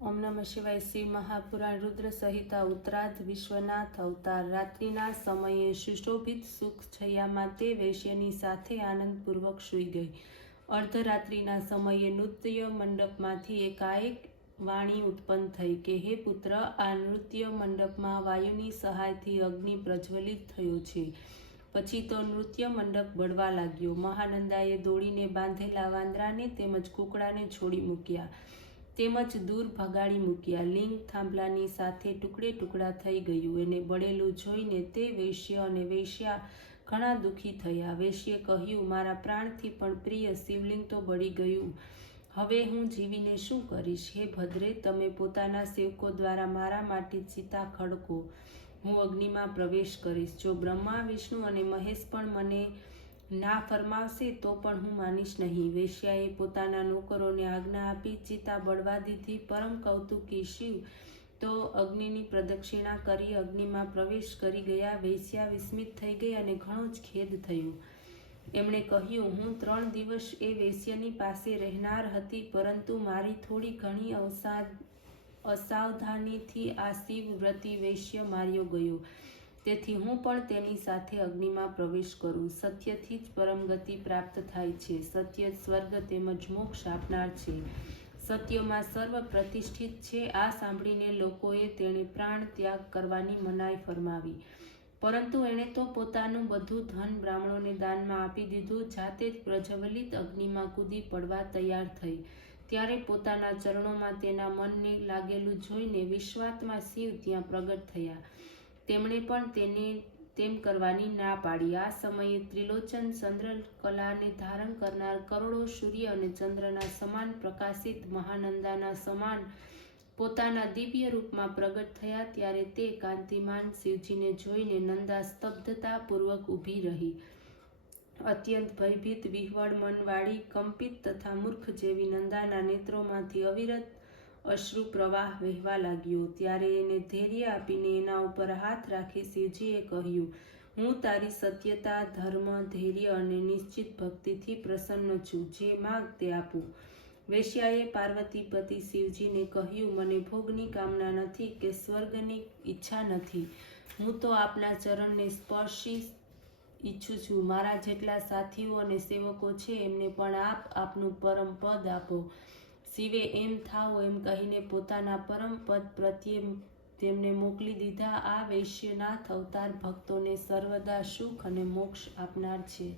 ओम नमः शिवाय। श्री महापुराण रुद्र संहिता उत्तरार्ध विश्वनाथ अवतार। रात्रिना समये सुशोभित सुख छायाમાં તે વૈશ્યની સાથે આનંદપૂર્વક સૂઈ ગઈ। અર્ધરાત્રિના સમયે નૃત્ય મંડપમાંથી એકાએક વાણી ઉત્પન્ન થઈ કે હે પુત્ર, આ નૃત્ય મંડપમાં વાયુની સહાયથી અગ્નિ પ્રજ્વલિત થયો છે। પછી તો નૃત્ય મંડપ બળવા લાગ્યો। મહાનંદાએ દોડીને બાંધેલા વાંદરાને તેમજ કૂકડાને છોડી મૂક્યા, તેમજ દૂર ભગાડી મૂક્યા। લિંગ થાંભલાની સાથે ટુકડે ટુકડા થઈ ગયું। એને બળેલું જોઈને તે વૈશ્ય અને વૈશ્યા ઘણા દુઃખી થયા। વૈશ્યે કહ્યું, મારા પ્રાણથી પણ પ્રિય શિવલિંગ તો બળી ગયું, હવે હું જીવીને શું કરીશ? હે ભદ્રે, તમે પોતાના સેવકો દ્વારા મારા માટે ચિતા ખડકો, હું અગ્નિમાં પ્રવેશ કરીશ। જો બ્રહ્મા, વિષ્ણુ અને મહેશ પણ મને ના ફરમાવશે તો પણ હું માનીશ નહીં। વેશ્યાએ પોતાના નોકરોને આજ્ઞા આપી ચિતા બળવા દીધી। પરમ કૌતુકી શિવ તો અગ્નિની પ્રદક્ષિણા કરી અગ્નિમાં પ્રવેશ કરી ગયા। વેશ્યા વિસ્મિત થઈ ગઈ અને ઘણો જ ખેદ થયો। એમણે કહ્યું, હું 3 દિવસ એ વેશ્યની પાસે રહેનાર હતી, પરંતુ મારી થોડી ઘણી અસાવધાનીથી આ શિવવ્રતી વૈશ્ય માર્યો ગયો, તેથી હું પણ તેની સાથે અગ્નિમાં પ્રવેશ કરું। સત્યથી જ પરમ ગતિ પ્રાપ્ત થાય છે। સત્ય સ્વર્ગ તેમજ મોક્ષ આપનાર છે। સત્યમાં સર્વ પ્રતિષ્ઠિત છે। આ સાંભળીને લોકોએ તેણે પ્રાણ ત્યાગ કરવાની મનાઈ ફરમાવી, પરંતુ એણે તો પોતાનું બધું ધન બ્રાહ્મણોને દાનમાં આપી દીધું। જાતે જ પ્રજ્વલિત અગ્નિમાં કૂદી પડવા તૈયાર થઈ। ત્યારે પોતાના ચરણોમાં તેના મનને લાગેલું જોઈને વિશ્વાત્મા શિવ ત્યાં પ્રગટ થયા। તેમણે પણ તેને તેમ કરવાની ના પાડી। આ સમયે ત્રિલોચન ચંદ્રકલાને ધારણ કરનાર, કરોડો સૂર્ય અને ચંદ્રના સમાન પ્રકાશિત મહાનંદાના સમાન પોતાના દિવ્ય રૂપમાં પ્રગટ થયા। ત્યારે તે કાંતિમાન શિવજીને જોઈને નંદા સ્તબ્ધતાપૂર્વક ઊભી રહી। અત્યંત ભયભીત, વિહ્વળ મનવાળી, કંપિત તથા મૂર્ખ જેવી નંદાના નેત્રોમાંથી અવિરત અશ્રુ પ્રવાહ વહેવા લાગ્યો। ત્યારે એને ધૈર્ય આપીને એના ઉપર હાથ રાખી શિવજીએ કહ્યું, હું તારી સત્યતા, ધર્મ, ધૈર્ય અને નિશ્ચિત ભક્તિથી પ્રસન્ન છું। જે માગ તે આપું। વેશ્યાએ પાર્વતીપતિ શિવજીને કહ્યું, મને ભોગની કામના નથી કે સ્વર્ગની ઈચ્છા નથી। હું તો આપના ચરણને સ્પર્શી ઈચ્છું છું। મારા જેટલા સાથીઓ અને સેવકો છે એમને પણ આપનું પરમ પદ આપો। શિવે એમ થાઓ એમ કહીને પોતાના પરમ પદ પ્રત્યે તેમને મોકલી દીધા। આ વૈશ્યનાથ અવતાર ભક્તોને સર્વદા સુખ અને મોક્ષ આપનાર છે।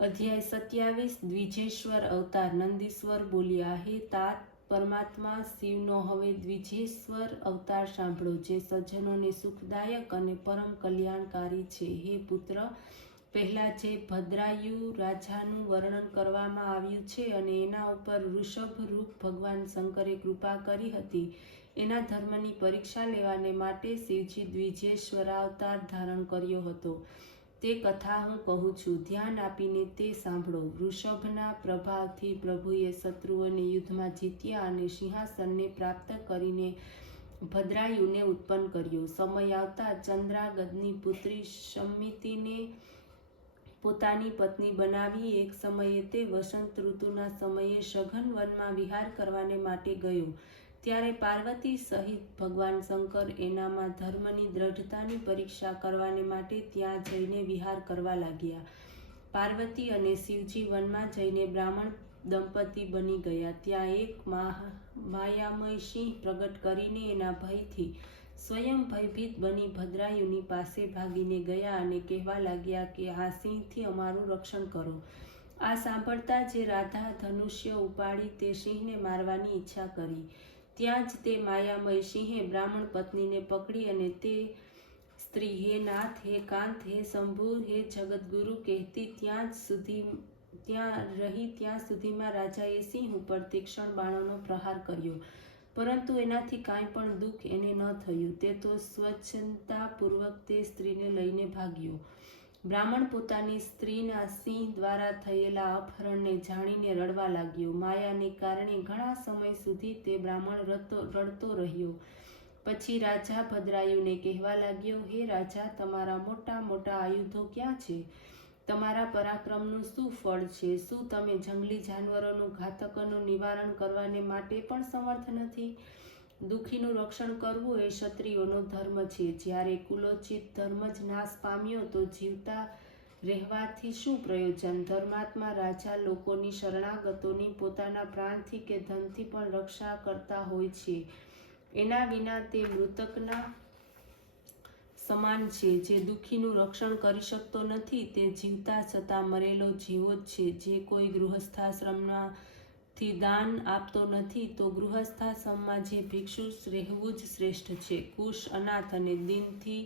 અધ્યાય 27। દ્વિજેશ્વર અવતાર। નંદીશ્વર બોલ્યા, હે તાત પરમાત્મા શિવનો હવે દ્વિજેશ્વર અવતાર સાંભળો, જે સજ્જનોને સુખદાયક અને પરમ કલ્યાણકારી છે। હે પુત્ર, પહેલા જે ભદ્રાયુ રાજાનું વર્ણન કરવામાં આવ્યું છે અને એના ઉપર ઋષભ રૂપ ભગવાન શંકરે કૃપા કરી હતી, એના ધર્મની પરીક્ષા લેવાને માટે શિવજી દ્વિજેશ્વરાવતાર ધારણ કર્યો હતો। તે કથા હું કહું છું, ધ્યાન આપીને તે સાંભળો। ઋષભના પ્રભાવથી પ્રભુએ શત્રુઓને યુદ્ધમાં જીત્યા અને સિંહાસનને પ્રાપ્ત કરીને ભદ્રાયુને ઉત્પન્ન કર્યો। સમય આવતા ચંદ્રાગદની પુત્રી સમિતિને પોતાની પત્ની બનાવી એક સમયે તે વસંત ઋતુના સમયે સઘન વનમાં વિહાર કરવાને માટે ગયો। ત્યારે પાર્વતી સહિત ભગવાન શંકર એનામાં ધર્મની દ્રઢતાની પરીક્ષા કરવાને માટે ત્યાં જઈને વિહાર કરવા લાગ્યા। પાર્વતી અને શિવજી વનમાં જઈને બ્રાહ્મણ દંપતી બની ગયા। ત્યાં એક માયામય સિંહ પ્રગટ કરીને એના ભયથી સ્વયં ભયભીત બની ભદ્રાયુની પાસે ભાગીને ગયા અને કહેવા લાગ્યા કે આ સિંહથી અમારું રક્ષણ કરો। આ સાંભળતા જે રાધા ધનુષ્ય ઉપાડી તે સિંહને મારવાની ઈચ્છા કરી। ત્યાં જ તે માયામય સિંહે બ્રાહ્મણ પત્નીને પકડી અને તે સ્ત્રી હે નાથ, હે કાંત, હે શંભુ, હે જગતગુરુ કહેતી ત્યાં સુધીમાં રાજાએ સિંહ ઉપર તીક્ષ્ણ બાણોનો પ્રહાર કર્યો, પરંતુ એનાથી કાંઈ પણ દુઃખ એને ન થયું। તે તો સ્વચ્છતાપૂર્વક તે સ્ત્રીને લઈને ભાગ્યો। બ્રાહ્મણ પોતાની સ્ત્રીના સિંહ દ્વારા થયેલા અપહરણને જાણીને રડવા લાગ્યો। માયાને કારણે ઘણા સમય સુધી તે બ્રાહ્મણ રડતો રહ્યો। પછી રાજા ભદ્રાયુને કહેવા લાગ્યો, હે રાજા, તમારા મોટા મોટા આયુધો ક્યાં છે? તમારા પરાક્રમનું શું ફળ છે? શું તમે જંગલી જાનવરોનું ઘાતકોનું નિવારણ કરવાને માટે પણ સમર્થ નથી? દુઃખીનું રક્ષણ કરવું એ ક્ષત્રિયોનો ધર્મ છે. જ્યારે કુલોચિત ધર્મ જ નાશ પામ્યો તો જીવતા રહેવાથી શું પ્રયોજન? ધર્માત્મા રાજા લોકોની શરણાગતોની પોતાના પ્રાણથી કે ધનથી પણ રક્ષા કરતા હોય છે. એના વિના તે મૃતકના સમાન છે. જે દુઃખીનું રક્ષણ કરી શકતો નથી તે જીવતા છતાં મરેલો જીવો જ છે. જે કોઈ ગૃહસ્થાશ્રમથી દાન આપતો નથી તો ગૃહસ્થાશ્રમમાં જે ભિક્ષુ રહેવું જ શ્રેષ્ઠ છે. કુશ, અનાથ અને દીનથી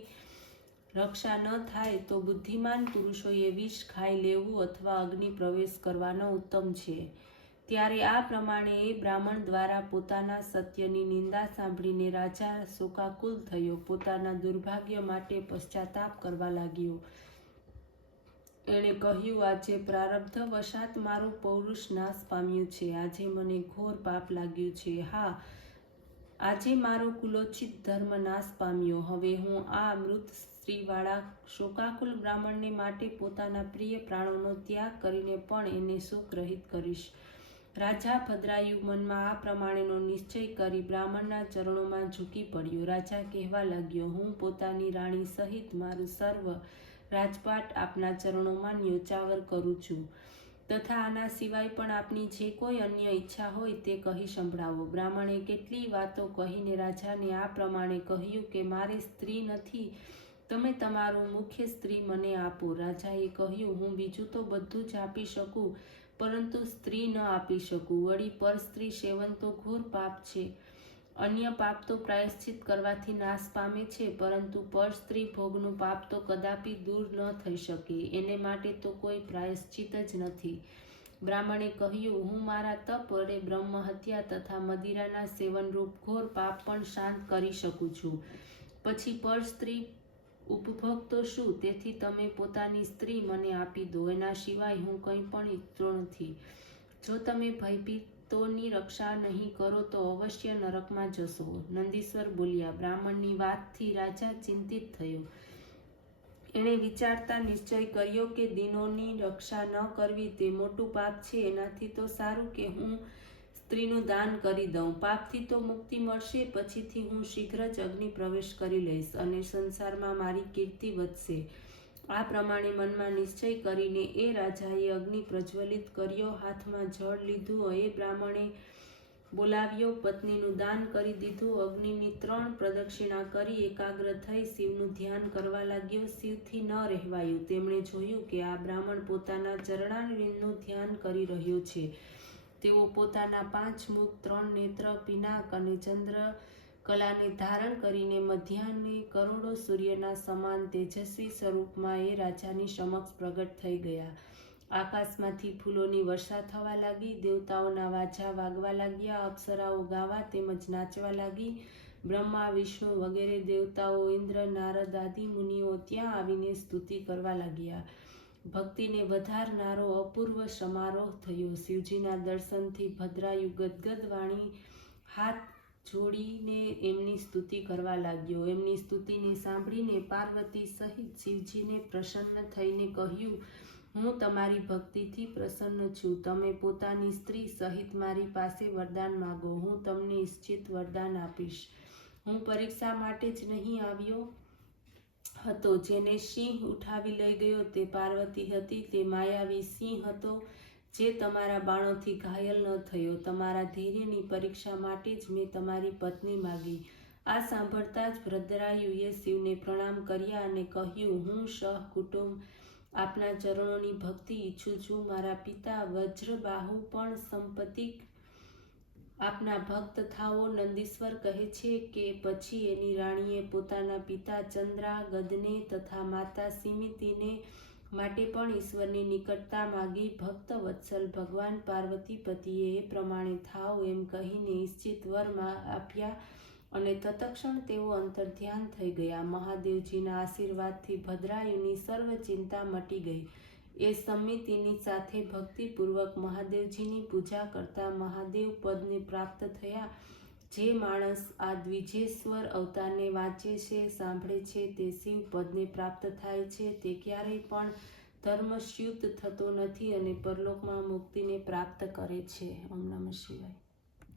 રક્ષા ન થાય તો બુદ્ધિમાન પુરુષોએ વિષ ખાઈ લેવું અથવા અગ્નિ પ્રવેશ કરવાનો ઉત્તમ છે. ત્યારે આ પ્રમાણે એ બ્રાહ્મણ દ્વારા પોતાના સત્યની નિંદા સાંભળીને રાજા શોકાકુલ થયો. પોતાના દુર્ભાગ્ય માટે પશ્ચાતાપ કરવા લાગ્યો. એણે કહ્યું, આજે પ્રારબ્ધ વશાત મારું પૌરુષ નાશ પામ્યું છે. આજે મને ઘોર પાપ લાગ્યું છે. હા, આજે મારો કુલોચિત ધર્મ નાશ પામ્યો. હવે હું આ મૃત સ્ત્રીવાળા શોકાકુલ બ્રાહ્મણને માટે પોતાના પ્રિય પ્રાણોનો ત્યાગ કરીને પણ એને શોક રહિત કરીશ. રાજા ભદ્રાયુ મનમાં આ પ્રમાણેનો નિશ્ચય કરી બ્રાહ્મણના ચરણોમાં ઝૂકી પડ્યો. રાજા કહેવા લાગ્યો, હું પોતાની રાણી સહિત મારું સર્વ રાજપાટ આપના ચરણોમાં ન્યોચાવર કરું છું તથા આના સિવાય પણ આપની જે કોઈ અન્ય ઈચ્છા હોય તે કહી સંભળાવો. બ્રાહ્મણે કેટલી વાતો કહીને રાજાને આ પ્રમાણે કહ્યું કે મારે સ્ત્રી નથી, તમે તમારું મુખ્ય સ્ત્રી મને આપો. રાજાએ કહ્યું, હું બીજું તો બધું જ આપી શકું પરંતુ સ્ત્રી ન આપી શકું. વળી પર સ્ત્રી સેવન તો ઘોર પાપ છે. અન્ય પાપ તો પ્રાયશ્ચિત કરવાથી નાશ પામે છે પરંતુ પર સ્ત્રી ભોગનું પાપ તો કદાપી દૂર ન થઈ શકે. એને માટે તો કોઈ પ્રાયશ્ચિત જ નથી. બ્રાહ્મણે કહ્યું, હું મારા તપ વડે બ્રહ્મ હત્યા તથા મદિરાના સેવનરૂપ ઘોર પાપ પણ શાંત કરી શકું છું. પછી પર સ્ત્રી ઉપભોગ તો શું? તેથી તમે પોતાની સ્ત્રી મને આપી દો. એના સિવાય હું કંઈ પણ ઈચ્છતો નથી. જો તમે ભયભીતોની રક્ષા નહીં કરો તો અવશ્ય નરકમાં જશો. નંદીશ્વર બોલ્યા. બ્રાહ્મણની વાતથી રાજા ચિંતિત થયો. એણે વિચારતા નિશ્ચય કર્યો કે દીનોની રક્ષા ન કરવી તે મોટું પાપ છે. એનાથી તો સારું કે હું સ્ત્રીનું દાન કરી દઉં. પાપથી તો મુક્તિ મળશે. પછીથી હું શીઘ્ર જ અગ્નિ પ્રવેશ કરી લઈશ અને સંસારમાં મારી કીર્તિ વધશે. આ પ્રમાણે મનમાં નિશ્ચય કરીને એ રાજાએ અગ્નિ પ્રજ્વલિત કર્યો. હાથમાં જળ લીધું. એ બ્રાહ્મણે બોલાવ્યો. પત્નીનું દાન કરી દીધું. અગ્નિની 3 પ્રદક્ષિણા કરી એકાગ્ર થઈ શિવનું ધ્યાન કરવા લાગ્યો. શિવથી ન રહેવાયું. તેમણે જોયું કે આ બ્રાહ્મણ પોતાના ચરણારવિંદનું ધ્યાન કરી રહ્યો છે. તેઓ પોતાના 5 મુખ, 3 નેત્ર, પિનાક અને ચંદ્ર કલાને ધારણ કરીને મધ્યાહ્ને કરોડો સૂર્યના સમાન તેજસ્વી સ્વરૂપમાં એ રાજાની સમક્ષ પ્રગટ થઈ ગયા. આકાશમાંથી ફૂલોની વર્ષા થવા લાગી. દેવતાઓના વાજા વાગવા લાગ્યા. અપ્સરાઓ ગાવા તેમજ નાચવા લાગી. બ્રહ્મા, વિષ્ણુ વગેરે દેવતાઓ, ઇન્દ્ર, નારદ આદિ મુનિઓ ત્યાં આવીને સ્તુતિ કરવા લાગ્યા. ભક્તિને વધારનારો અપૂર્વ સમારોહ થયો. શિવજીના દર્શનથી ભદ્રાયુ ગદગદ વાણી હાથ જોડીને એમની સ્તુતિ કરવા લાગ્યો. એમની સ્તુતિને સાંભળીને પાર્વતી સહિત શિવજીને પ્રસન્ન થઈને કહ્યું, હું તમારી ભક્તિથી પ્રસન્ન છું. તમે પોતાની સ્ત્રી સહિત મારી પાસે વરદાન માગો. હું તમને ઈચ્છિત વરદાન આપીશ. હું પરીક્ષા માટે જ નહીં આવ્યો હતો. જેને સિંહ ઉઠાવી લઈ ગયો તે પાર્વતી હતી. તે માયાવી સિંહ હતો જે તમારા બાણોથી ઘાયલ ન થયો. તમારા ધૈર્યની પરીક્ષા માટે જ મેં તમારી પત્ની માગી. આ સાંભળતા જ ભદ્રાયુએ શિવને પ્રણામ કર્યા અને કહ્યું, હું સહકુટુંબ આપના ચરણોની ભક્તિ ઈચ્છું છું. મારા પિતા વજ્રબાહુ પણ સંપતિક આપના ભક્ત થાઓ. નંદીશ્વર કહે છે કે પછી એની રાણીએ પોતાના પિતા ચંદ્રાગદને તથા માતા સિમિતિને માટે પણ ઈશ્વરની નિકટતા માગી. ભક્ત વત્સલ ભગવાન પાર્વતીપતિએ એ પ્રમાણે થાવ એમ કહીને ઈચ્છિત વર આપ્યા અને તત્ક્ષણ તેઓ અંતર્ધ્યાન થઈ ગયા. મહાદેવજીના આશીર્વાદથી ભદ્રાયુની સર્વ ચિંતા મટી ગઈ. એ સમિતિની સાથે ભક્તિપૂર્વક મહાદેવજીની પૂજા કરતા મહાદેવ પદને પ્રાપ્ત થયા. જે માણસ આ દ્વિજેશ્વર અવતારને વાંચે છે, સાંભળે છે તે શિવ પદને પ્રાપ્ત થાય છે. તે ક્યારેય પણ ધર્મ ચ્યુત થતો નથી અને પરલોકમાં મુક્તિને પ્રાપ્ત કરે છે. ઓમ નમઃ શિવાય.